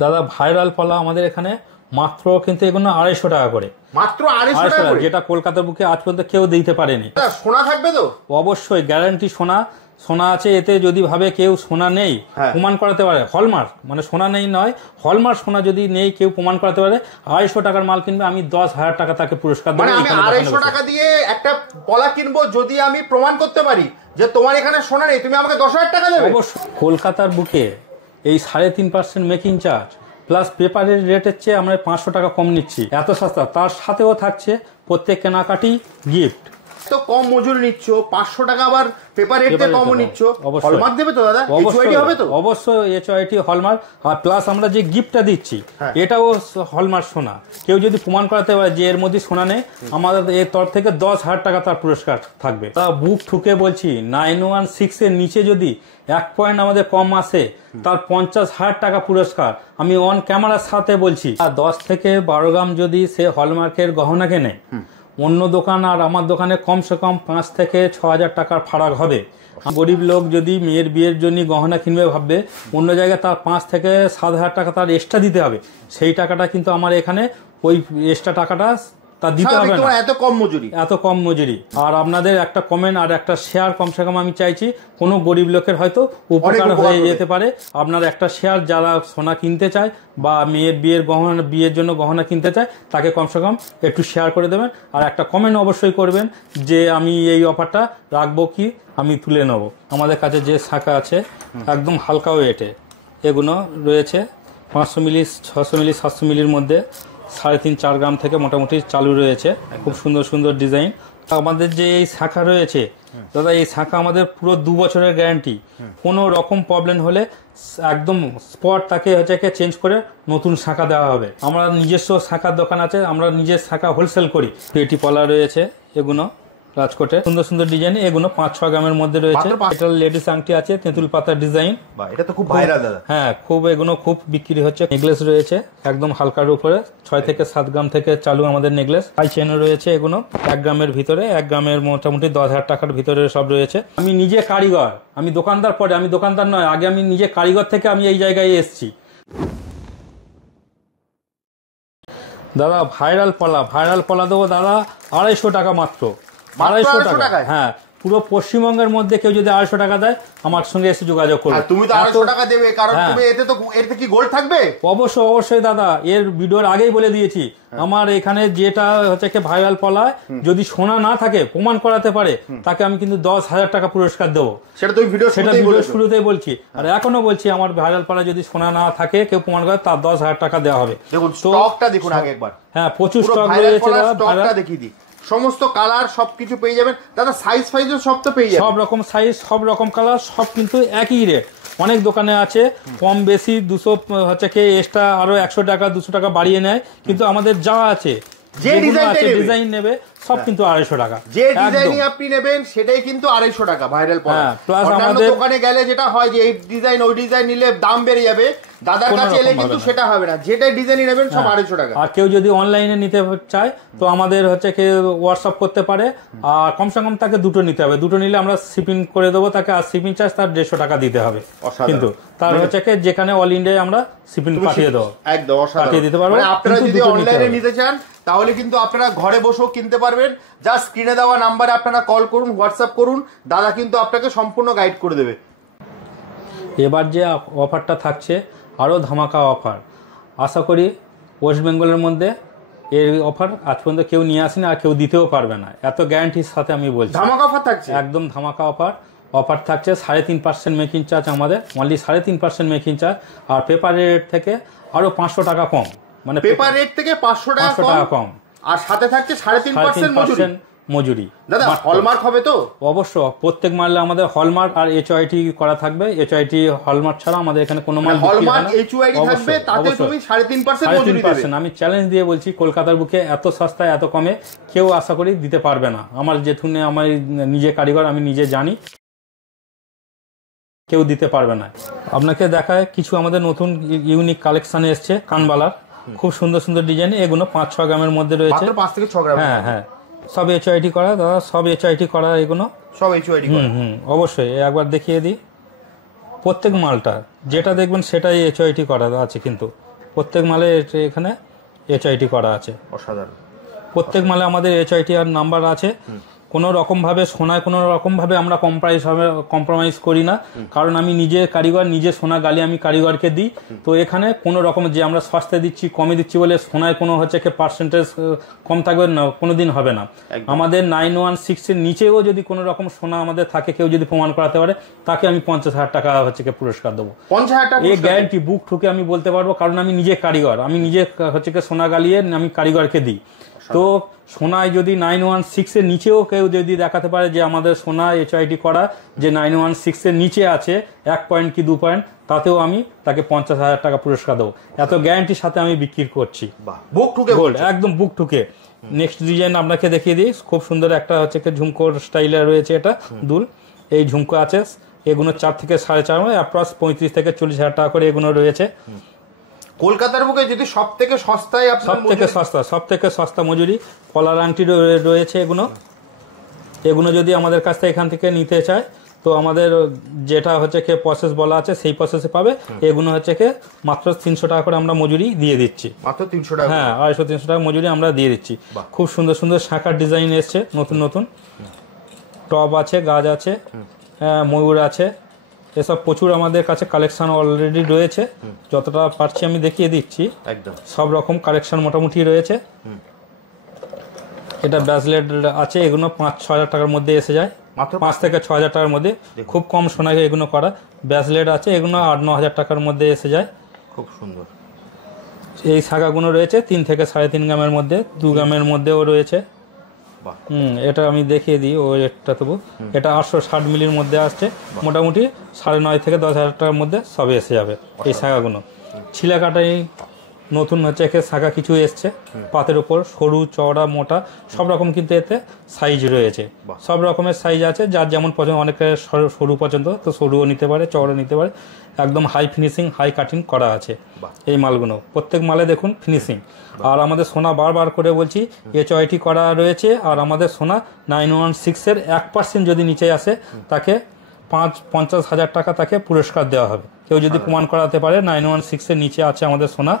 দাদা ভাইরাল পলা আমাদের এখানে মাত্র কিন্তু এগুলো 250 টাকা করে, মাত্র 250 টাকা, যেটা কলকাতার বুকে আজ পর্যন্ত কেউ দিতে পারেনি। সোনা থাকবে তো? অবশ্যই গ্যারান্টি সোনা, সোনা আছে এতে। যদি ভাবে কেউ সোনা নেই প্রমাণ করাতে পারে, হলমার্ক মানে সোনা নেই নয়, হলমার্ক সোনা যদি নেই কেউ প্রমাণ করাতে পারে, 250 টাকার মাল কিনবে, আমি 10,000 টাকা তাকে পুরস্কার দেবো। মানে আমি 250 টাকা দিয়ে একটা পলা কিনবো, যদি আমি প্রমাণ করতে পারি যে তোমার এখানে সোনা নেই, তুমি আমাকে 10,000 টাকা দেবে। অবশ্যই কলকাতার বুকে এই 3.5% মেকিং চার্জ প্লাস পেপারের রেটের চেয়ে আমরা 500 টাকা কম নিচ্ছি, এত সস্তা। তার সাথেও থাকছে প্রত্যেক কেনাকাটি গিফট। তো কম মজুরি নিচ্ছ, 500 টাকা আবার পেপার রেটে কম নিচ্ছ, হলমার্ক দেবে তো দাদা? এইচওআইডি হবে তো? অবশ্যই এইচওআইডি হলমার্ক। আর প্লাস আমরা যে গিফটটা দিচ্ছি এটাও হলমার্ক সোনা। কেউ যদি প্রমাণ করাতে পারে যে এর মধ্যে সোনা নেই, আমাদের এর তরফ থেকে 10,000 টাকা তার পুরস্কার থাকবে। তা বুক ঠুকে বলছি 916 এর নিচে যদি 1 পয়েন্ট আমাদের কম আসে, তার 50,000 টাকা পুরস্কার। আমি অন ক্যামেরার সাথে বলছি। আর 10 থেকে 12 গ্রাম যদি সে হলমার্কের গহনা কেনে, অন্য দোকান আর আমার দোকানে কমসে কম 5 থেকে 6,000 টাকার ফারাক হবে। গরিব লোক যদি মেয়ের বিয়ের জন্য গহনা কিনবে ভাববে, অন্য জায়গায় তার 5 থেকে 7,000 টাকা তার এক্সট্রা দিতে হবে। সেই টাকাটা কিন্তু আমার এখানে ওই এক্সট্রা টাকাটা তা দিতে হবে না, এত কম মজুরি। আর আপনাদের একটা কমেন্ট আর একটা শেয়ার কমসে কম আমি চাইছি, কোনো গরিব লোকের হয়তো উপকার হয়ে যেতে পারে। আপনার একটা শেয়ার, যারা সোনা কিনতে চায় বা মেয়ের বিয়ের জন্য গহনা কিনতে চায়, তাকে কমসে কম একটু শেয়ার করে দেবেন। আর একটা কমেন্ট অবশ্যই করবেন যে আমি এই অফারটা রাখবো কি আমি তুলে নেবো। আমাদের কাছে যে শাখা আছে একদম হালকা ওয়েটে, এগুলো রয়েছে 500 মিলি, 600 মিলি, 700 মিলির মধ্যে 3.5-4 গ্রাম থেকে মোটামুটি চালু রয়েছে। খুব সুন্দর সুন্দর ডিজাইন। আমাদের যে এই শাখা রয়েছে দাদা, এই শাখা আমাদের পুরো 2 বছরের গ্যারান্টি। কোনো রকম প্রবলেম হলে একদম স্পট তাকে চেঞ্জ করে নতুন শাখা দেওয়া হবে। আমরা নিজস্ব শাখার দোকান আছে, আমরা নিজের শাখা হোলসেল করি। পেটি পলা রয়েছে, এগুলো রাজকোটে সুন্দর সুন্দর ডিজাইন, এগুলো 5-6 গ্রামের মধ্যে রয়েছে। এটা লেডিস আংটি আছে, তেঁতুল পাতার ডিজাইন, এটা তো খুব ভাইরাল দাদা। হ্যাঁ, খুব এগুলো খুব বিক্রি হচ্ছে। নেকলেস রয়েছে একদম হালকার উপরে, 6 থেকে 7 গ্রাম থেকে চালু আমাদের নেকলেস। হাই চেনও রয়েছে, এগুলো 1 গ্রামের ভিতরে, 1 গ্রামের মোটামুটি 10,000 টাকার ভিতরে সব রয়েছে। আমি নিজে কারিগর, আমি দোকানদার পরে, আমি দোকানদার নয়, আগে আমি নিজে কারিগর থেকে আমি এই জায়গায় এসেছি। দাদা ভাইরাল পলা দেবো দাদা 250 টাকা মাত্র, 250 টাকা। হ্যাঁ, পুরো পশ্চিমবঙ্গের মধ্যে কেউ যদি 250 টাকা দেয় আমার সঙ্গে এসে যোগাযোগ করবে। তুমি তো 250 টাকা দেবে, কারণ তুমি এতে কি গোল্ড থাকবে? অবশ্যই দাদা, এর ভিডিওর আগেই বলে দিয়েছি। আমার এখানে যেটা হচ্ছে কি ভাইরাল পলায় যদি সোনা না থাকে প্রমাণ করাতে পারে, তাকে আমি কিন্তু 10,000 টাকা পুরস্কার দেবো। সেটা তুমি ভিডিও শুরুতেই বলছি, আর এখনো বলছি, আমার ভাইরাল পলায় যদি সোনা না থাকে কেউ প্রমাণ করে, তার 10,000 টাকা দেওয়া হবে। দেখুন স্টকটা দেখুন আগে একবার। হ্যাঁ, প্রচুর স্টক রয়েছে দাদা, স্টকটা দেখিয়ে দিই। সমস্ত কালার সবকিছু পেয়ে যাবেন দাদা, সাইজ ফাইজও সব তো পেয়ে যাবেন, সব রকম সাইজ, সব রকম কালার, সব কিন্তু একই রেট। অনেক দোকানে আছে কম বেশি 200 হচ্ছে কি এক্সট্রা আরো 100 টাকা 200 টাকা বাড়িয়ে নেয়, কিন্তু আমাদের যা আছে যে ডিজাইন নেবে সব কিন্তু 250 টাকা। যে ডিজাইনই আপনি নেবেন সেটাই কিন্তু 250 টাকা ভাইরাল পলা। অন্যান্য দোকানে গেলে যেটা হয় যে এই ডিজাইন ওই ডিজাইন নিলে দাম বেড়ে যাবে, দাদার কাছে এলে কিন্তু সেটা হবে না, যেটাই ডিজাইনই নেবেন সব 250 টাকা। আর কেউ যদি অনলাইনে নিতে চায় তো আমাদের হচ্ছে কি হোয়াটসঅ্যাপ করতে পারে, আর কমসে কম তাকে দুটো নিতে হবে, দুটো নিলে আমরা শিপিং করে দেবো তাকে, আর শিপিং চার্জ তার 150 টাকা দিতে হবে। কিন্তু তার হচ্ছে কি যেখানে অল ইন্ডিয়ায় আমরা শিপিং পাঠিয়ে দেবো, একদম পাঠিয়ে দিতে পারবো। আপনারা যদি অনলাইনে নিতে চান তাহলে কিন্তু আপনারা ঘরে বসেও কিনতে পারবেন। যা স্ক্রিনে দেওয়া নাম্বারে আপনারা কল করুন, হোয়াটসঅ্যাপ করুন, দাদা কিন্তু আপনাকে সম্পূর্ণ গাইড করে দেবে। এবার যে অফারটা থাকছে আরও ধামাকা অফার, আশা করি ওয়েস্ট বেঙ্গলের মধ্যে এর অফার আজ পর্যন্ত কেউ নিয়ে আসেনি, আর কেউ দিতেও পারবে না, এত গ্যারান্টির সাথে আমি বলছি। ধামাকা অফার থাকছে, একদম ধামাকা অফার থাকছে। 3.5% মেকিং চার্জ আমাদের, অনলি 3.5% মেকিং চার্জ। আর পেপার রেট থেকে আরো 500 টাকা কম, মানে পেপার রেট থেকে 500 টাকা কম, আর সাথে থাকছে 3.5% মজুরি। দাদা হলমার্ক হবে তো? অবশ্য প্রত্যেক মালে আমাদের হলমার্ক আর এইচওআইটি করা থাকবে। এইচওআইটি হলমার্ক ছাড়া আমাদের এখানে কোনো মাল হলমার্ক এইচওআইটি থাকবে, তাতে তুমি 3.5% মজুরি দেবে। আমি চ্যালেঞ্জ দিয়ে বলছি, কলকাতার বুকে এত সস্তায় এত কমে কেউ আশা করি দিতে পারবে না। আমার যেটুকুনি আমার নিজে কারিগর, আমি নিজে জানি কেউ দিতে পারবে না। আপনাকে দেখায় কিছু আমাদের নতুন ইউনিক কালেকশন এসছে কানবালার, খুব সুন্দর সুন্দর ডিজাইন। এগুলো 5-6 গ্রামের মধ্যে রয়েছে, 5 থেকে 6 গ্রাম। হ্যাঁ, সব এইচওআইটি করা দাদা, সব এইচওআইটি করা, এগুলো সব এইচওআইটি করা। অবশ্যই একবার দেখিয়ে দিই। প্রত্যেক মালটা যেটা দেখবেন সেটাই এইচওআইটি করা আছে, কিন্তু প্রত্যেক মালে এখানে HIT করা আছে। অসাধারণ। প্রত্যেক মালে আমাদের HIT আর নাম্বার আছে। কোনো রকমভাবে সোনায় কোনো রকমভাবে আমরা কম্প্রোমাইজ করি না, কারণ আমি নিজে কারিগর, নিজে সোনা গালি আমি কারিগরকে দিই। তো এখানে কোনো রকম যে আমরা সস্তায় দিচ্ছি কমে দিচ্ছি বলে সোনায় কোনো হচ্ছে কি পার্সেন্টেজ কম থাকবে না, কোনো দিন হবে না। আমাদের 916 এর নিচেও যদি কোনো রকম সোনা আমাদের থাকে, কেউ যদি প্রমাণ করাতে পারে, তাকে আমি 50,000 টাকা হচ্ছে কি পুরস্কার দেবো। 50,000 টাকা এই গ্যারান্টি বুক ঠুকে আমি বলতে পারবো, কারণ আমি নিজে কারিগর, আমি নিজে হচ্ছে কি সোনা গালিয়ে আমি কারিগরকে দিই। তো সোনায় যদি 916 এর নিচেও কেউ যদি দেখাতে পারে যে আমাদের সোনা HIT করা যে 916 এর নিচে আছে 1 পয়েন্ট কি 2 পয়েন্ট, তাতেও আমি তাকে 50,000 টাকা পুরস্কার দেবো। এত গ্যারান্টির সাথে আমি বিক্রি করছি। বুক ঠুকে গোল্ড, একদম বুক ঠুকে। নেক্সট ডিজাইন আপনাকে দেখিয়ে দিই, খুব সুন্দর একটা হচ্ছে ঝুমকোর স্টাইলে রয়েছে। এটা দুল, এই ঝুমকো আছে, এগুলো 4 থেকে 4.5 অ্যাপ্রক্স 35 থেকে 40,000 টাকা করে এগুলো রয়েছে। কলকাতার বুকে যদি সব থেকে সস্তায়, সব থেকে সস্তা মজুরি কলার আংটি রয়েছে। এগুলো যদি আমাদের কাছ থেকে এখান থেকে নিতে চায়, তো আমাদের যেটা হচ্ছে কি প্রসেস বলা আছে সেই প্রসেসে পাবে। এগুলো হচ্ছে কি মাত্র 300 টাকা করে আমরা মজুরি দিয়ে দিচ্ছি। মাত্র 300 টাকা? হ্যাঁ, 250-300 টাকা মজুরি আমরা দিয়ে দিচ্ছি। খুব সুন্দর সুন্দর শাঁখার ডিজাইন এসছে, নতুন নতুন টব আছে, গাছ আছে, ময়ূর আছে, এসব প্রচুর আমাদের কাছে কালেকশন অলরেডি রয়েছে। যতটা পারছি আমি দেখিয়ে দিচ্ছি। একদম সব রকম কালেকশন মোটামুটি রয়েছে। এটা ব্রেসলেট আছে, এগুলো 5-6 হাজার টাকার মধ্যে এসে যায়, মাত্র 5 থেকে 6 হাজার টাকার মধ্যে। খুব কম সোনা এগুলো করা ব্রেসলেট আছে, এগুলো 8-9 হাজার টাকার মধ্যে এসে যায়। খুব সুন্দর। এই শাখাগুলো রয়েছে 3 থেকে 3.5 গ্রামের মধ্যে, 2 গ্রামের মধ্যেও রয়েছে। এটা আমি দেখিয়ে দিই, ও রেটটা তবু এটা 860 মিলির মধ্যে আসছে। মোটামুটি 9.5 থেকে 10 হাজার টাকার মধ্যে সবে এসে যাবে এই শাখাগুলো। ছিলা কাটাই নতুন হচ্ছে শাখা কিছু এসছে পাতের উপর, সরু চওড়া মোটা সব রকম, কিন্তু এতে সাইজ রয়েছে, সব রকমের সাইজ আছে, যার যেমন পছন্দ। অনেকে সরু পছন্দ, তো সরুও নিতে পারে, চওড়া নিতে পারে। একদম হাই ফিনিশিং, হাই কাটিং করা আছে এই মালগুলো। প্রত্যেক মালে দেখুন ফিনিশিং। আর আমাদের সোনা বারবার করে বলছি HIT করা রয়েছে। আর আমাদের সোনা 916 এর 1% যদি নিচে আসে, তাকে 50,000 টাকা তাকে পুরস্কার দেওয়া হবে। কেউ যদি প্রমাণ করাতে পারে 916 এর নিচে আছে আমাদের সোনা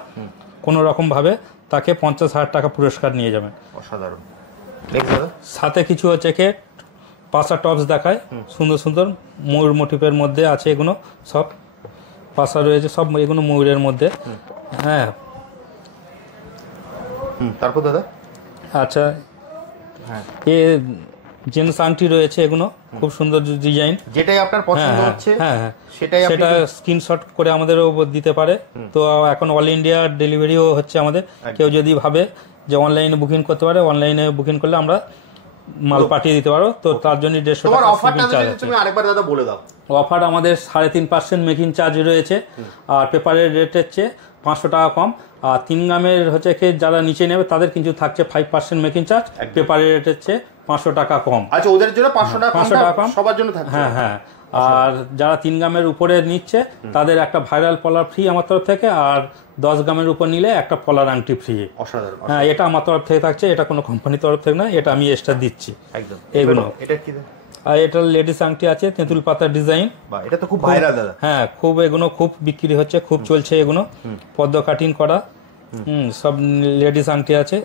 কোনো রকম ভাবে, তাকে 50,000 টাকা পুরস্কার নিয়ে যাবেন। অসাধারণ। সাথে কিছু হচ্ছে কি পাশা টপস দেখায়, সুন্দর সুন্দর ময়ূর মোটিভের মধ্যে আছে। এগুলো সব পাশা রয়েছে, সব এগুলো ময়ূরের মধ্যে। হ্যাঁ, তারপর দাদা আচ্ছা, এ জেন্টস আংটি রয়েছে, এগুলো খুব সুন্দর ডিজাইন, যেটাই আপনার পছন্দ হচ্ছে সেটা স্ক্রিনশট করে আমাদেরও দিতে পারে। তো এখন অল ইন্ডিয়া ডেলিভারিও হচ্ছে আমাদের। কেউ যদি ভাবে যে অনলাইনে বুকিং করতে পারে, অনলাইনে বুকিং করলে আমরা মাল পাঠিয়ে দিতে পারো। তো তার জন্য 150 টাকা শিপিং চার্জ আছে। তুমি আরেকবার দাদা বলে দাও। অফার আমাদের 3.5% মেকিং চার্জ রয়েছে, আর পেপারের রেটের চেয়ে 500 টাকা কম। আর 3 গ্রামের হচ্ছে কি যারা নিচে নেবে তাদের কিন্তু থাকছে 5% মেকিং চার্জ, পেপারের রেটের চেয়ে 500 টাকা কম। আচ্ছা, ওদের জন্য 500 টাকা কম, সবার জন্য থাকছে। হ্যাঁ হ্যাঁ। আর যারা 3 গ্রামের উপরে নিচ্ছে তাদের একটা ভাইরাল পলার ফ্রি আমার তরফ থেকে, আর 10 গ্রামের উপর নিলে একটা পলার আংটি ফ্রি। অসাধারণ। হ্যাঁ, এটা আমার তরফ থেকে থাকছে, এটা কোনো কোম্পানির তরফ থেকে না, এটা আমি এক্সট্রা দিচ্ছি। একদম। এগুলো এটা কি? আর এটা লেডিস আংটি আছে, তেঁতুল পাতার ডিজাইন। এটা তো খুব ভাইরাল দাদা। হ্যাঁ, খুব এগুলো খুব বিক্রি হচ্ছে, খুব চলছে এগুলো। পদ্ম কাটিং করা সব লেডিস আংটি আছে।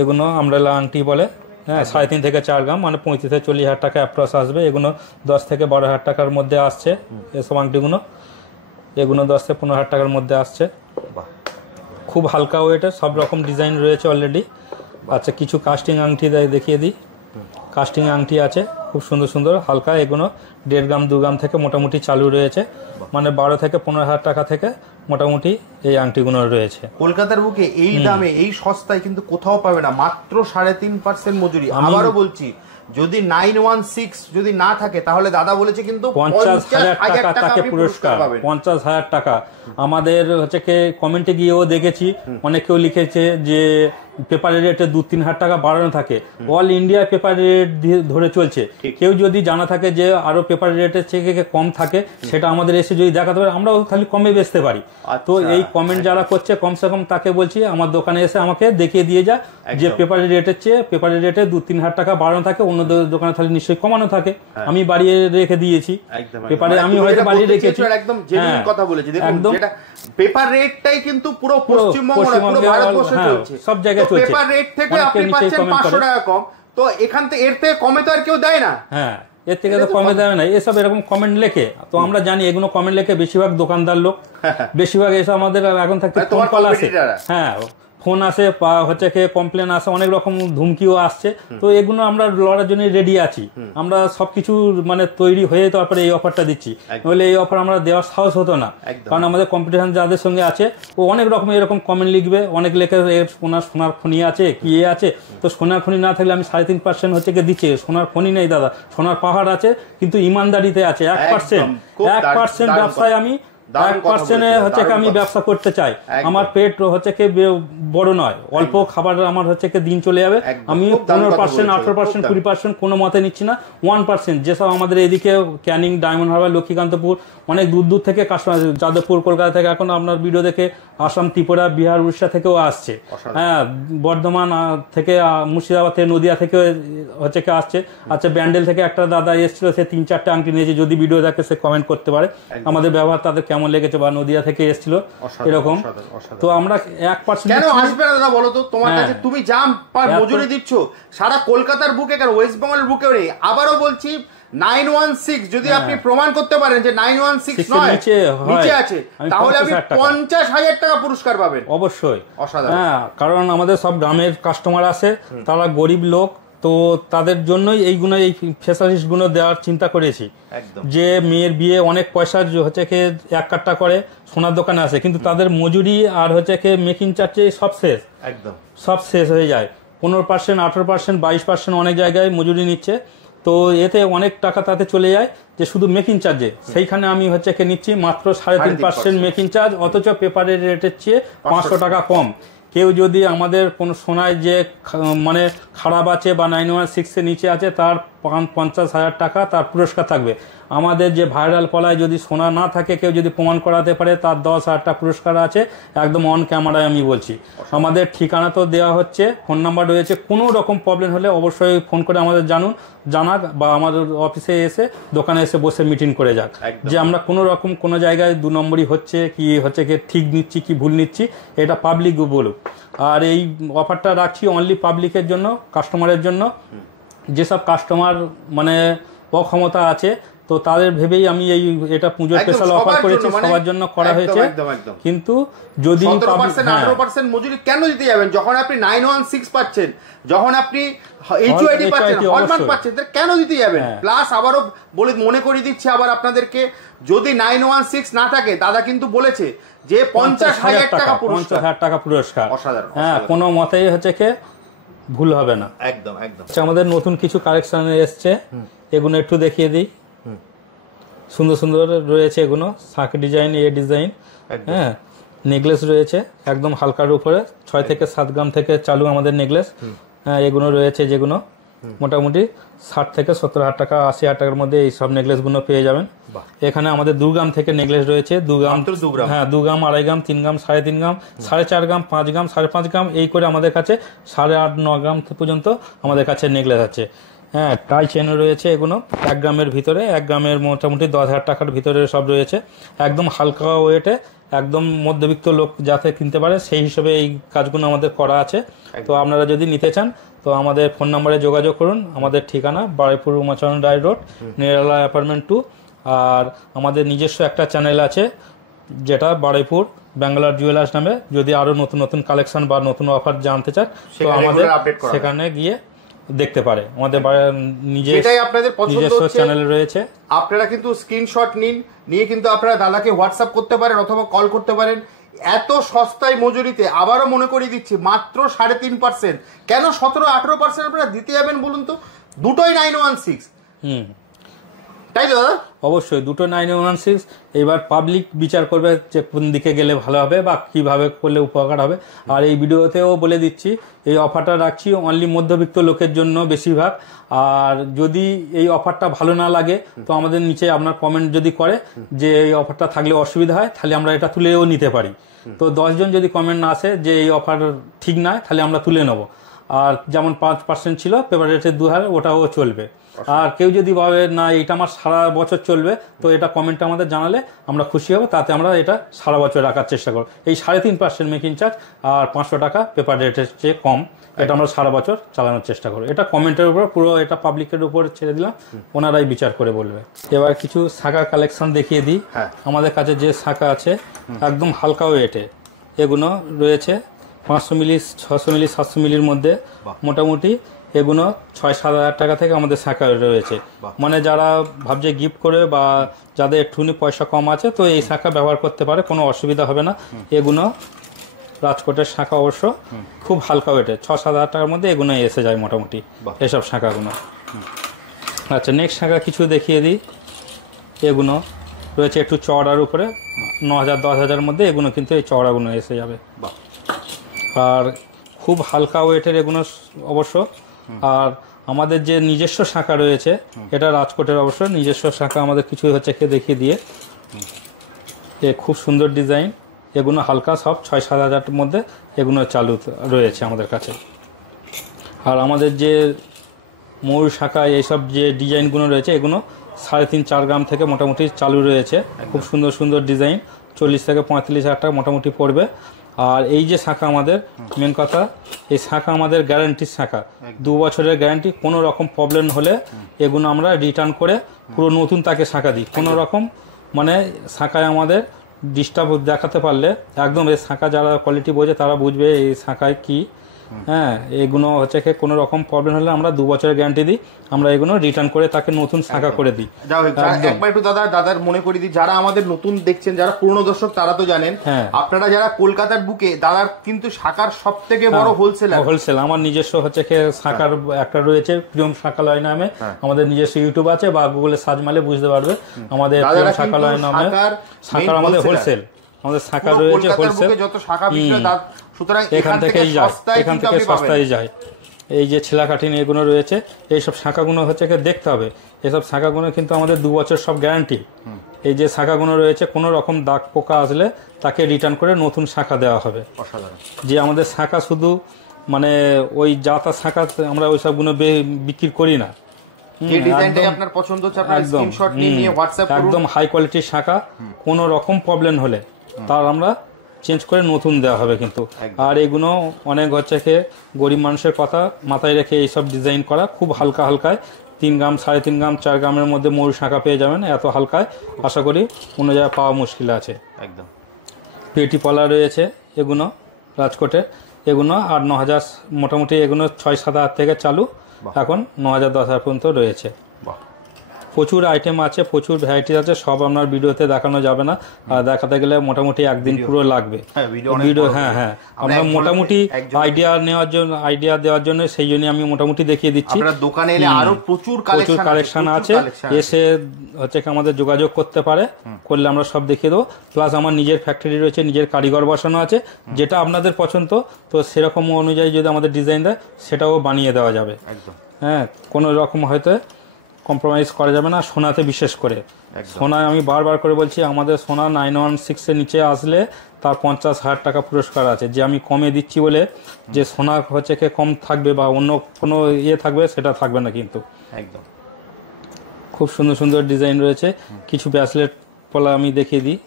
এগুলো আমরেলা আংটি বলে। হ্যাঁ, 3.5 থেকে 4 গ্রাম, মানে 35 থেকে 40 হাজার টাকা অ্যাপ্রক্স আসবে। এগুলো 10 থেকে 12 হাজার টাকার মধ্যে আসছে এসব আংটিগুলো। এগুলো 10 থেকে 15 হাজার টাকার মধ্যে আসছে। খুব হালকা ওয়েটের, সব রকম ডিজাইন রয়েছে অলরেডি। আচ্ছা, কিছু কাস্টিং আংটি দেখিয়ে দিই। কাস্টিং আংটি আছে খুব সুন্দর সুন্দর, হালকা। এগুলো 1.5 গ্রাম 2 গ্রাম থেকে মোটামুটি চালু রয়েছে, মানে 12 থেকে 15 হাজার টাকা থেকে মোটামুটি এই আংটিগুলো রয়েছে। কলকাতার বুকে এই দামে, এই সস্তায় কিন্তু কোথাও পাবে না। মাত্র 3.5% মজুরি। আবারও বলছি, যদি 916 যদি না থাকে, তাহলে দাদা বলেছে কিন্তু 50,000 টাকা তাকে পুরস্কার। 50,000 টাকা। আমাদের হচ্ছে কি কমেন্টে গিয়েও দেখেছি অনেকেও লিখেছে যে পেপারের রেটে 2-3 হাজার টাকা বাড়ানো থাকে। অল ইন্ডিয়া পেপার রেট ধরে চলছে। কেউ যদি জানা থাকে যে আরো পেপার রেটের থেকে কম থাকে, সেটা আমাদের এসে যদি দেখাতে পারে, আমরাও খালি কমে বেচতে পারি। তো এই কমেন্ট যারা করছে, কমসে কম তাকে বলছি আমার দোকানে এসে আমাকে দেখিয়ে দিয়ে যা যে পেপারের রেটের চেয়ে পেপারের রেটে 2-3 হাজার টাকা বাড়ানো থাকে, অন্য অন্যদের দোকানে তাহলে নিশ্চয়ই কমানো থাকে, আমি বাড়িয়ে রেখে দিয়েছি পেপারে, আমি হয়তো বাড়িয়ে রেখেছি। একদম জেনুইন কথা বলেছি। দেখুন যেটা পেপার রেটটাই কিন্তু পুরো পশ্চিমবঙ্গ না, পুরো ভারতবর্ষে চলছে, সব জায়গায় চলছে। পেপার রেট থেকে আপনি পাচ্ছেন 500 টাকা কম, তো এখান থেকে এর থেকে কমে তো আর কেউ দেয় না। হ্যাঁ, এর থেকে তো কমে দেয় না। এসব এরকম কমেন্ট লেখে, তো আমরা জানি এগুলো কমেন্ট লেখে বেশিরভাগ দোকানদার লোক, বেশিরভাগ এসব আমাদের এখন থাকতে ফোন কল আসে, হ্যাঁ ফোন আসে বা হচ্ছে কি কমপ্লেন আসে, অনেক রকম ধুমকিও আসছে। তো এগুলো আমরা লড়ার জন্য রেডি আছি, আমরা সবকিছু মানে তৈরি হয়ে তারপরে এই অফারটা দিচ্ছি, নইলে এই অফার আমরা দেওয়ার সাহস হতো না। কারণ আমাদের কম্পিটিশন যাদের সঙ্গে আছে ও অনেক রকম এরকম কমেন্ট লিখবে, অনেক লেখে ওনার সোনার খনি আছে কি আছে, তো সোনার খনি না থাকলে আমি 3.5% হচ্ছে কি দিচ্ছি, সোনার খনি নেই দাদা, সোনার পাহাড় আছে কিন্তু ইমানদারিতে আছে 1%। ব্যবসায় আমি 1% হচ্ছে কি আমি ব্যবসা করতে চাই, আমার পেট হচ্ছে কি বড় নয়, অল্প খাবার আমার হচ্ছে কি দিন চলে যাবে, আমি 15%, 18%, 20% কোনো মতে নিচ্ছি না, 1%। যেসব আমাদের এদিকে ক্যানিং, ডায়মন্ড হারবার, লক্ষ্মীকান্তপুর, অনেক দূর দূর থেকে কাস্টমার, যাদবপুর, কলকাতা থেকে, এখন আপনার ভিডিও দেখে আসাম, ত্রিপুরা, বিহার, উড়িষ্যা থেকেও আসছে, হ্যাঁ বর্ধমান থেকে, মুর্শিদাবাদ থেকে, নদিয়া থেকে হচ্ছে কি আসছে। আচ্ছা, ব্যান্ডেল থেকে একটা দাদা এসেছিল, সে 3-4টা আংটি নিয়েছে, যদি ভিডিও দেখে সে কমেন্ট করতে পারে আমাদের ব্যবহার তাদের কেমন লেগেছে, বা নদিয়া থেকে এসেছিল এরকম। তো আমরা 1% কেন আসবে না দাদা বলো তো, তোমার কাছে তুমি যা মজুরি দিচ্ছ সারা কলকাতার বুকে, কেন ওয়েস্ট বেঙ্গলের বুকে নেই। আবারও বলছি 916 যদি আপনি প্রমাণ করতে পারেন যে 916 নয় নিচে আছে, তাহলে আপনি 50,000 টাকা পুরস্কার পাবেন অবশ্যই। হ্যাঁ, কারণ আমাদের সব গ্রামের কাস্টমার আসে, তারা গরিব লোক, তো তাদের জন্যই এইগুলো, এই ফেসিলিটিস গুলো দেওয়ার চিন্তা করেছি। যে মেয়ের বিয়ে অনেক পয়সা হচ্ছে কি 1 কাট্টা করে সোনার দোকানে আসে, কিন্তু তাদের মজুরি আর হচ্ছে কি মেকিং চার্জে সব শেষ, একদম সব শেষ হয়ে যায়। 15%, 18%, 22% অনেক জায়গায় মজুরি নিচ্ছে, তো এতে অনেক টাকা তাতে চলে যায় যে শুধু মেকিং চার্জে। সেইখানে আমি হচ্ছে কি নিচ্ছি মাত্র 3.5% মেকিং চার্জ, অথচ পেপারের রেটের চেয়ে 500 টাকা কম। কেউ যদি আমাদের কোনো সোনায় যে মানে খারাপ আছে বা 916 নিচে আছে, তার 50,000 টাকা তার পুরস্কার থাকবে। আমাদের যে ভাইরাল কলায় যদি সোনা না থাকে, কেউ যদি প্রমাণ করাতে পারে, তার 10,000 টাকা পুরস্কার আছে, একদম অন ক্যামেরায় আমি বলছি। আমাদের ঠিকানা তো দেওয়া হচ্ছে, ফোন নাম্বার রয়েছে, কোনো রকম প্রবলেম হলে অবশ্যই ফোন করে আমাদের জানাক, বা আমাদের অফিসে এসে দোকানে এসে বসে মিটিং করে যাক, যে আমরা কোনো রকম কোনো জায়গায় 2 নম্বরই হচ্ছে কি হচ্ছে কি ঠিক নিচ্ছি কি ভুল নিচ্ছি, এটা পাবলিক বলুক। আর এই অফারটা রাখছি অনলি পাবলিকের জন্য, কাস্টমারের জন্য। যেসব কাস্টমার মানে অক্ষমতা আছে, তো তাদের ভেবেই আমি এটা পুজোর স্পেশাল অফার করেছি, সবার জন্য করা হয়েছে। কিন্তু যদি 18% মজুরি কেন দিতে যাবেন, যখন আপনি 916 পাচ্ছেন, যখন আপনি এইচওআইডি পাচ্ছেন, হলমার্ক পাচ্ছেন, কেন দিতে যাবেন? প্লাস আবারও মনে করিয়ে দিচ্ছি আবার আপনাদেরকে, যদি 916 না থাকে, দাদা কিন্তু বলেছে যে 50,000 টাকা পুরস্কার। অসাধারণ, হ্যাঁ, কোনো মতেই হচ্ছে কি ভুল হবে না, একদম একদম। আমাদের নতুন কিছু কালেকশন এসছে, এগুলো একটু দেখিয়ে দিই। সুন্দর সুন্দর রয়েছে এগুলো, শাঁখ ডিজাইন, ডিজাইন, হ্যাঁ নেকলেস রয়েছে একদম হালকার উপরে, 6 থেকে 7 গ্রাম থেকে চালু আমাদের নেকলেস। হ্যাঁ, এগুলো রয়েছে যেগুলো মোটামুটি 60 থেকে 70,000 টাকা, 80,000 টাকার মধ্যে এই সব নেকলেস গুলো পেয়ে যাবেন। এখানে আমাদের 2 গ্রাম থেকে নেকলেস রয়েছে, 2 গ্রাম, হ্যাঁ 2 গ্রাম, 2.5 গ্রাম, 3 গ্রাম, 3.5 গ্রাম, 4.5 গ্রাম, 5 গ্রাম, 5.5 গ্রাম, এই করে আমাদের কাছে 8.5-9 গ্রাম পর্যন্ত আমাদের কাছে নেকলেস আছে। হ্যাঁ, টাই চেনও রয়েছে, এগুলো 1 গ্রামের ভিতরে, 1 গ্রামের মোটামুটি 10,000 টাকার ভিতরে সব রয়েছে, একদম হালকা ওয়েটে, একদম মধ্যবিত্ত লোক যাতে কিনতে পারে সেই হিসেবে এই কাজগুলো আমাদের করা আছে। তো আপনারা যদি নিতে চান তো আমাদের ফোন নাম্বারে যোগাযোগ করুন। আমাদের ঠিকানা বারুইপুর উমাচরণ রায় রোড, নিরালা অ্যাপার্টমেন্ট 2। আর আমাদের নিজস্ব একটা চ্যানেল আছে যেটা বারুইপুর ব্যাঙ্গালোর জুয়েলার্স নামে। যদি আরো নতুন নতুন কালেকশন বা নতুন অফার জানতে চান তো আমাদের সেখানে গিয়ে দেখতে পারে। আমাদের নিজস্ব চ্যানেল রয়েছে, আপনারা কিন্তু স্ক্রিনশট নিয়ে কিন্তু আপনারা দাদাকে হোয়াটসঅ্যাপ করতে পারেন অথবা কল করতে পারেন। এত সস্তায় মজুরিতে আবারও মনে করিয়ে দিচ্ছি, মাত্র 3.5%। কেন 17-18% আপনারা দিতে যাবেন বলুন তো? দুটোই 916। তাই তো দাদা? অবশ্যই দুটো 916। এবার পাবলিক বিচার করবে যে কোন দিকে গেলে ভালো হবে বা কিভাবে করলে উপকার হবে। আর এই ভিডিওতেও বলে দিচ্ছি, এই অফারটা রাখছি অনলি মধ্যবিত্ত লোকের জন্য বেশিরভাগ। আর যদি এই অফারটা ভালো না লাগে তো আমাদের নিচে আপনার কমেন্ট যদি করে যে এই অফারটা থাকলে অসুবিধা হয়, তাহলে আমরা এটা তুলেও নিতে পারি। তো 10 জন যদি কমেন্ট না আসে যে এই অফার ঠিক নয়, তাহলে আমরা তুলে নেব। আর যেমন 5% ছিল পেপার রেটের 2000, ওটাও চলবে। আর কেউ যদি ভাবে না এটা আমার সারা বছর চলবে, তো এটা কমেন্টে আমাদের জানালে আমরা খুশি হব, তাতে আমরা এটা সারা বছর রাখার চেষ্টা করব। এই 3.5% মেকিং চার্জ আর 500 টাকা পেপার রেটের চেয়ে কম, এটা আমরা সারা বছর চালানোর চেষ্টা করব। এটা কমেন্টের উপর পুরো, এটা পাবলিকের উপর ছেড়ে দিলাম, ওনারাই বিচার করে বলবে। এবার কিছু শাখা কালেকশন দেখিয়ে দিই। আমাদের কাছে যে শাখা আছে একদম হালকা ওয়েটে, এগুলো রয়েছে 500 মিলি, 600 মিলি, 700 মিলির মধ্যে। মোটামুটি এগুলো 6-7 হাজার টাকা থেকে আমাদের শাখা রয়েছে। মানে যারা ভাবছে গিফট করে বা যাদের একটুখানি পয়সা কম আছে, তো এই শাখা ব্যবহার করতে পারে, কোনো অসুবিধা হবে না। এগুলো রাজকোটের শাখা, অবশ্য খুব হালকা ওয়েটে, 6-7 হাজার টাকার মধ্যে এগুলো এসে যায় মোটামুটি এসব শাখাগুলো। আচ্ছা, নেক্সট শাখা কিছু দেখিয়ে দিই। এগুলো রয়েছে একটু চওড়ার উপরে, 9,000-10,000 মধ্যে এগুলো কিন্তু এই চওড়াগুলো এসে যাবে। আর খুব হালকা ওয়েটের এগুলো অবশ্য। আর আমাদের যে নিজস্ব শাখা রয়েছে, এটা রাজকোটের অবশ্য নিজস্ব শাখা, আমাদের কিছু হচ্ছে দেখিয়ে দিয়ে, এ খুব সুন্দর ডিজাইন। এগুলো হালকা সব 6-7 হাজারের মধ্যে এগুলো চালু রয়েছে আমাদের কাছে। আর আমাদের যে ময়ূর শাখা, এইসব যে ডিজাইনগুলো রয়েছে, এগুলো 3.5-4 গ্রাম থেকে মোটামুটি চালু রয়েছে। খুব সুন্দর সুন্দর ডিজাইন, 40 থেকে 45 হাজার টাকা মোটামুটি পড়বে। আর এই যে শাখা আমাদের, মেন কথা, এই শাখা আমাদের গ্যারান্টির শাখা, 2 বছরের গ্যারান্টি। কোনো রকম প্রবলেম হলে এগুলো আমরা রিটার্ন করে পুরো নতুন তাকে শাখা দিই। কোনো রকম মানে শাখায় আমাদের ডিস্টার্ব দেখাতে পারলে, একদম এই শাখা যারা কোয়ালিটি বোঝে তারা বুঝবে এই শাখায় কি। হ্যাঁ, এগুলো হচ্ছে কোনো রকম প্রবলেম হলে আমরা 2 বছরের গ্যারান্টি দিই, আমরা এগুলো রিটার্ন করে তাকে নতুন শাখা করে দিই। একবার একটু দাদার মনে করে দিই, যারা আমাদের নতুন দেখছেন, যারা পুরনো দর্শক তারা তো জানেন, আপনারা যারা কলকাতার বুকে, দাদার কিন্তু শাখার সব থেকে বড় হোলসেল। আমার নিজস্ব হচ্ছে শাখার একটা রয়েছে, প্রিয়ম শাখালয় নামে। আমাদের নিজস্ব ইউটিউব আছে বা গুগলে সার্চ মারলে বুঝতে পারবে। আমাদের প্রিয়ম শাখালয় নামে শাখার আমাদের হোলসেল, আমাদের শাখা রয়েছে হোলসেল, যত শাখা বিক্রয়, সুতরাং এখান থেকে সস্তায় যায়। এই যে ছেলাকাঠিন এগুলো রয়েছে, এইসব শাখাগুলো হচ্ছে দেখতে হবে। এইসব শাখাগুলো কিন্তু আমাদের 2 বছর সব গ্যারান্টি। এই যে শাখাগুলো রয়েছে, কোনো রকম দাগ পোকা আসলে তাকে রিটার্ন করে নতুন শাখা দেওয়া হবে। যে আমাদের শাখা শুধু মানে ওই জাতা শাখা, আমরা ওই সবগুলো বিক্রি করি না। একদম হাই কোয়ালিটির শাখা, কোনো রকম প্রবলেম হলে তার আমরা চেঞ্জ করে নতুন দেওয়া হবে কিন্তু। আর এগুলো অনেক হচ্ছে গরিব মানুষের কথা মাথায় রেখে এইসব ডিজাইন করা, খুব হালকা হালকায় 3 গ্রাম, 3.5 গ্রাম, 4 গ্রামের মধ্যে ময়ূর শাখা পেয়ে যাবেন। এত হালকায় আশা করি অন্য জায়গায় পাওয়া মুশকিল আছে। একদম পেটি পলা রয়েছে এগুলো রাজকোটে, এগুলো 8-9 হাজার মোটামুটি, এগুলো 6-7 হাজার থেকে চালু, এখন 9,000-10,000 পর্যন্ত রয়েছে। প্রচুর আইটেম আছে, প্রচুর ভ্যারাইটি আছে, সব আপনার ভিডিওতে দেখানো যাবে না। আর দেখাতে গেলে মোটামুটি একদিন পুরো লাগবে ভিডিও। হ্যাঁ, আমরা মোটামুটি আইডিয়া দেওয়ার জন্য সেই জন্য আমি মোটামুটি দেখিয়ে দিচ্ছি। দোকানে এলে আরো প্রচুর কালেকশন আছে, এসে হচ্ছে আমাদের যোগাযোগ করতে পারে, করলে আমরা সব দেখিয়ে দেবো। প্লাস আমার নিজের ফ্যাক্টরি রয়েছে, নিজের কারিগর বসানো আছে, যেটা আপনাদের পছন্দ তো সেরকম অনুযায়ী যদি আমাদের ডিজাইন দেয় সেটাও বানিয়ে দেওয়া যাবে। হ্যাঁ, কোনো রকম হয়তো কম্প্রোমাইজ করা যাবে না। সোনাতে বিশেষ করে, সোনায় আমি বারবার করে বলছি, আমাদের সোনা 916-এর নিচে আসলে তার 50,000 টাকা পুরস্কার আছে। যে আমি কমে দিচ্ছি বলে যে সোনা হচ্ছে কম থাকবে বা অন্য কোনো থাকবে, সেটা থাকবে না কিন্তু। একদম খুব সুন্দর সুন্দর ডিজাইন রয়েছে। কিছু ব্রেসলেট পলা আমি দেখিয়ে দিই।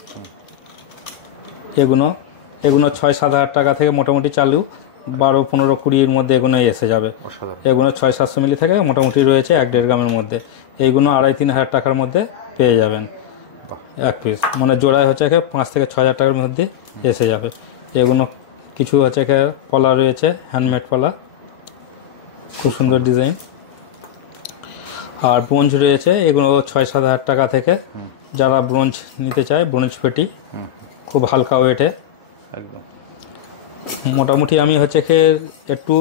এগুলো 6-7 হাজার টাকা থেকে মোটামুটি চালু, 12-15-20-এর মধ্যে এগুলো এসে যাবে। এগুলো 600-700 মিলি থেকে মোটামুটি রয়েছে 1-1.5 গ্রামের মধ্যে। এইগুলো 2,5-3 হাজার টাকার মধ্যে পেয়ে যাবেন এক পিস, মানে জোড়ায় হচ্ছে 5 থেকে 6 হাজার টাকার মধ্যে এসে যাবে। এগুলো কিছু হচ্ছে পলা রয়েছে, হ্যান্ডমেড পলা, খুব সুন্দর ডিজাইন। আর ব্রোঞ্জ রয়েছে, এগুলো 6-7 হাজার টাকা থেকে, যারা ব্রোঞ্জ নিতে চায়, ব্রোঞ্জ পেটি, খুব হালকা ওয়েটে। একদম মোটামুটি আমি হচ্ছে একটু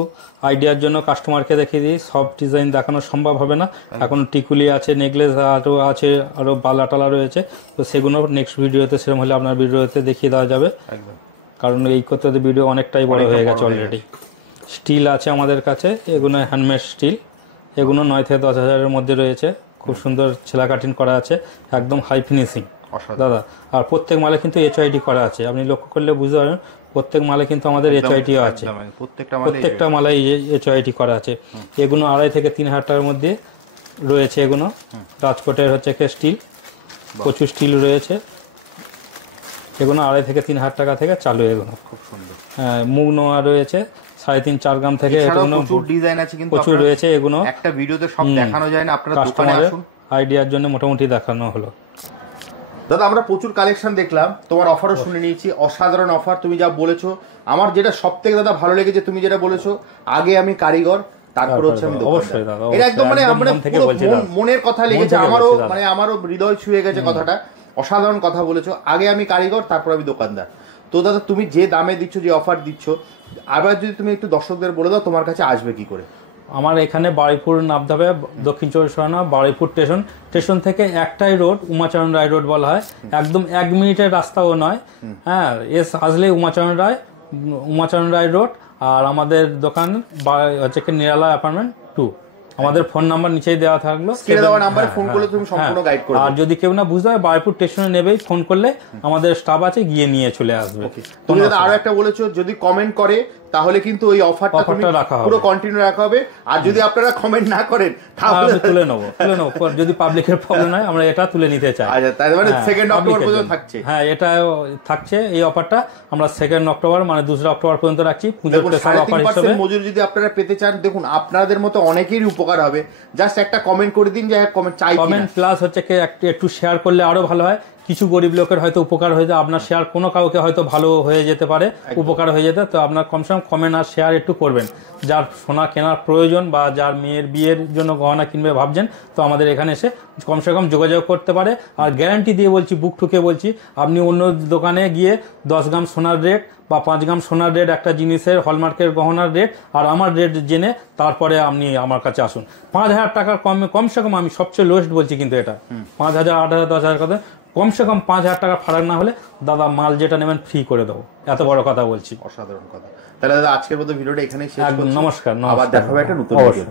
আইডিয়ার জন্য কাস্টমারকে দেখিয়ে দিই, সব ডিজাইন দেখানো সম্ভব হবে না। এখন টিকুলি আছে, নেকলেস আরও আছে, আরও বালা টালা রয়েছে, তো সেগুলো নেক্সট ভিডিওতে সেরকম হলে আপনার ভিডিওতে দেখিয়ে দেওয়া যাবে। কারণ এই করতে ভিডিও অনেকটাই বড় হয়ে গেছে অলরেডি। স্টিল আছে আমাদের কাছে, এগুলো হ্যান্ডমেড স্টিল, এগুলো 9 থেকে 10 হাজারের মধ্যে রয়েছে। খুব সুন্দর ছেলা কাটিং করা আছে, একদম হাই ফিনিশিং। দাদা। আর প্রত্যেক মালে কিন্তু HID করা আছে, আপনি লক্ষ্য করলে বুঝতে পারবেন প্রত্যেক মালে কিন্তু আমাদের HID আছে, প্রত্যেকটা মালে HID করা আছে। এগুলো 2.5 থেকে 3 হাজার টাকার মধ্যে রয়েছে। এগুলো রাজকোটের হচ্ছে স্টিল, প্রচুর স্টিল রয়েছে। এগুলো 2.5 থেকে 3 হাজার টাকা থেকে চালু। এগুলো খুব সুন্দর। হ্যাঁ, মুগ নোয়া রয়েছে 3.5-4 গ্রাম থেকে। প্রচুর ডিজাইন আছে কিন্তু প্রচুর রয়েছে। এগুলো একটা ভিডিওতে সব দেখানো যায় না, আপনারা দোকানে আসুন। আইডিয়ার জন্য মোটামুটি দেখানো হলো। দাদা আমরা প্রচুর কালেকশন দেখলাম, তোমার অফারও শুনে নিয়েছি, অসাধারণ অফার। তুমি যা বলেছো, আমার যেটা সব থেকে দাদা ভালো লেগেছে তুমি যেটা বলেছো, আগে আমি কারিগর, তারপর হচ্ছে আমি দোকানদার। এটা একদম মানে মনের কথা লেগেছে আমারও, মানে আমারও হৃদয় ছুঁয়ে গেছে কথাটা। অসাধারণ কথা বলেছো, আগে আমি কারিগর তারপর আমি দোকানদার। তো দাদা তুমি যে দামে দিচ্ছ, যে অফার দিচ্ছ, আবার যদি তুমি একটু দর্শকদের বলে দাও তোমার কাছে আসবে কি করে। আমার এখানে বারুইপুর নামতে হবে, দক্ষিণ 24 পরগনা বারুইপুর স্টেশন থেকে একটাই রোড, উমাচরণ রায় রোড বলা হয়। একদম 1 মিনিটের রাস্তাও নয়। হ্যাঁ, আসলে উমাচরণ রায় রোড। আর আমাদের দোকান হচ্ছে নিরালা অ্যাপার্টমেন্ট 2। আমাদের ফোন নাম্বার নিচেই দেওয়া থাকলো, ফোন করলে তুমি সম্পূর্ণ গাইড করবে। আর যদি কেউ না বুঝতে হয় বারুইপুর স্টেশনে নেবেই, ফোন করলে আমাদের স্টাফ আছে, গিয়ে নিয়ে চলে আসবে। তুমি দাদা আরো একটা বলেছো, যদি কমেন্ট করে তাহলে কিন্তু ওই অফারটা পুরো কন্টিনিউ রাখা হবে। আর যদি আপনারা কমেন্ট না করেন তাহলে তুলে নেবো। যদি পাবলিকের প্রবলেম হয় আমরা এটা তুলে নিতে চাই। আচ্ছা, তাই মানে 2 অক্টোবর পর্যন্ত থাকছে। হ্যাঁ, এটা থাকছে এই অফারটা। আমরা 2 অক্টোবর মানে 2 অক্টোবর পর্যন্ত রাখছি পুজোর স্পেশাল অফার হিসেবে। মজুরি যদি আপনারা পেতে চান, দেখুন আপনাদের মতো অনেকেরই উপকার হবে। জাস্ট একটা কমেন্ট করে দিন যে কমেন্ট চাই, কমেন্ট প্লাস হচ্ছে একটু শেয়ার করলে আরো ভালো হয়। কিছু গরিব লোকের হয়তো উপকার হয়ে যায়, আপনার শেয়ার কোনো কাউকে হয়তো ভালো হয়ে যেতে পারে, উপকার হয়ে যেতে। তো আপনার কমসে কম কমেন্ট আর শেয়ার একটু করবেন। যার সোনা কেনার প্রয়োজন বা যার মেয়ের বিয়ের জন্য গহনা কিনবে ভাবছেন, তো আমাদের এখানে এসে কমসে কম যোগাযোগ করতে পারে। আর গ্যারান্টি দিয়ে বলছি, বুক ঠুকে বলছি, আপনি অন্য দোকানে গিয়ে 10 গ্রাম সোনার রেট বা 5 গ্রাম সোনার রেট একটা জিনিসের হলমার্কের গহনার রেট আর আমার রেট জেনে তারপরে আপনি আমার কাছে আসুন। 5,000 টাকার কমসে কম, আমি সবচেয়ে লোয়েস্ট বলছি কিন্তু এটা 5,000, 8,000, 10,000 কথা, কমসে কম 5,000 টাকা ফারাক না হলে দাদা মাল যেটা নেবেন ফ্রি করে দেবো। এত বড় কথা বলছি। অসাধারণ কথা। তাহলে দাদা আজকের মতো ভিডিওটা এখানেই শেষ করছি। নমস্কার। আবার দেখা হবে একটা নতুন ভিডিও।